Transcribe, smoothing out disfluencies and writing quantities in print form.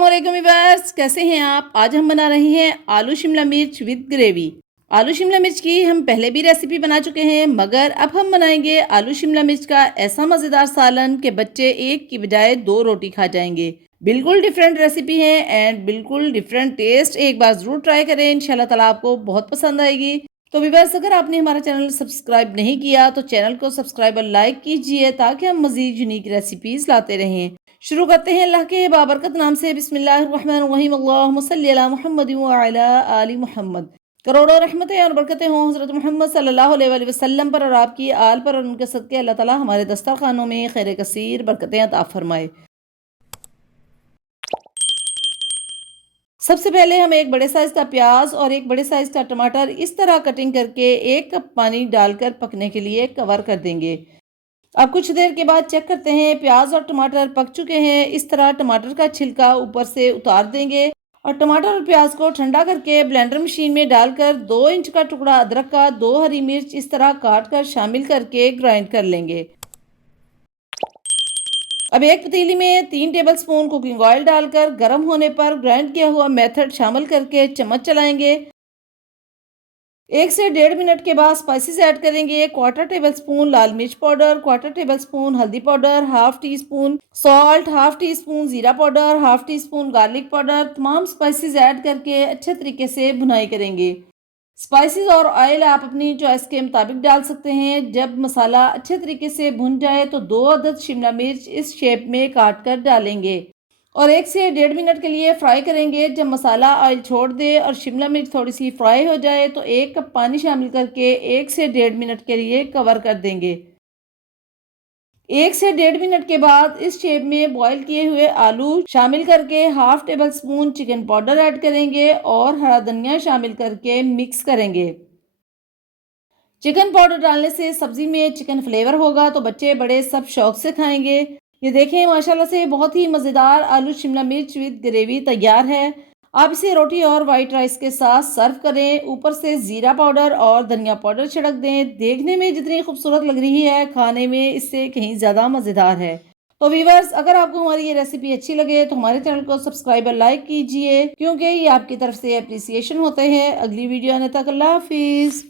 अस्सलामुअलैकुम व्यूअर्स, कैसे हैं आप। आज हम बना रहे हैं आलू शिमला मिर्च विद ग्रेवी। आलू शिमला मिर्च की हम पहले भी रेसिपी बना चुके हैं, मगर अब हम बनाएंगे आलू शिमला मिर्च का ऐसा मज़ेदार सालन कि बच्चे एक की बजाय दो रोटी खा जाएंगे। बिल्कुल डिफरेंट रेसिपी है एंड बिल्कुल डिफरेंट टेस्ट। एक बार ज़रूर ट्राई करें, इंशाल्लाह ताला आपको बहुत पसंद आएगी। तो व्यूअर्स, अगर आपने हमारा चैनल सब्सक्राइब नहीं किया तो चैनल को सब्सक्राइब और लाइक कीजिए ताकि हम मज़ीद यूनिक रेसिपीज़ लाते रहें। शुरू करते हैं अल्लाह के बाबरकत नाम से। बिस्मिल्लाहिर्रहमानिर्रहीम। अल्लाहुम्मा सल्ली अला मुहम्मद व अला आलि मुहम्मद। करोड़ों रहमतें और बरकतें हों हज़रत मोहम्मद सल्लल्लाहु अलैहि वसल्लम पर और आपकी आल पर और उनके सदक़े अल्लाह ताला हमारे दस्तरखानों में खैर कसीर बरकतें अता फरमाए। सबसे पहले हम एक बड़े साइज़ का प्याज और एक बड़े साइज़ का टमाटर इस तरह कटिंग करके 1 कप पानी डालकर पकने के लिए कवर कर देंगे। अब कुछ देर के बाद चेक करते हैं प्याज और टमाटर पक चुके हैं। इस तरह टमाटर का छिलका ऊपर से उतार देंगे और टमाटर और प्याज को ठंडा करके ब्लेंडर मशीन में डालकर 2 इंच का टुकड़ा अदरक का, 2 हरी मिर्च इस तरह काट कर शामिल करके ग्राइंड कर लेंगे। अब एक पतीली में 3 टेबलस्पून कुकिंग ऑयल डालकर गर्म होने पर ग्राइंड किया हुआ मेथड शामिल करके चम्मच चलाएंगे। 1 से 1.5 मिनट के बाद स्पाइसेस ऐड करेंगे। 1/4 टेबल स्पून लाल मिर्च पाउडर, 1/4 टेबल स्पून हल्दी powder, half teaspoon salt, half teaspoon जीरा powder, half teaspoon garlic powder. तमाम स्पाइसेस ऐड करके अच्छे तरीके से भुनाई करेंगे। स्पाइसेस और ऑयल आप अपनी चॉइस के मुताबिक डाल सकते हैं। जब मसाला अच्छे तरीके से भुन जाए तो 2 अदद शिमला मिर्च इस शेप में काट कर डालेंगे और 1 से 1.5 मिनट के लिए फ्राई करेंगे। जब मसाला ऑयल छोड़ दे और शिमला मिर्च थोड़ी सी फ्राई हो जाए तो 1 कप पानी शामिल करके 1 से 1.5 मिनट के लिए कवर कर देंगे। 1 से 1.5 मिनट के बाद इस शेप में बॉईल किए हुए आलू शामिल करके half table spoon chicken powder add करेंगे और हरा धनिया शामिल करके मिक्स करेंगे। चिकन पाउडर डालने से सब्जी में चिकन फ्लेवर होगा तो बच्चे बड़े सब शौक से खाएंगे। ये देखें, माशाल्लाह से बहुत ही मज़ेदार आलू शिमला मिर्च विद ग्रेवी तैयार है। आप इसे रोटी और वाइट राइस के साथ सर्व करें। ऊपर से ज़ीरा पाउडर और धनिया पाउडर छिड़क दें। देखने में जितनी खूबसूरत लग रही है, खाने में इससे कहीं ज़्यादा मज़ेदार है। तो वीवर्स, अगर आपको हमारी ये रेसिपी अच्छी लगे तो हमारे चैनल को सब्सक्राइब और लाइक कीजिए, क्योंकि ये आपकी तरफ से अप्रिसिएशन होते हैं। अगली वीडियो आने तक अल्लाह हाफिज़।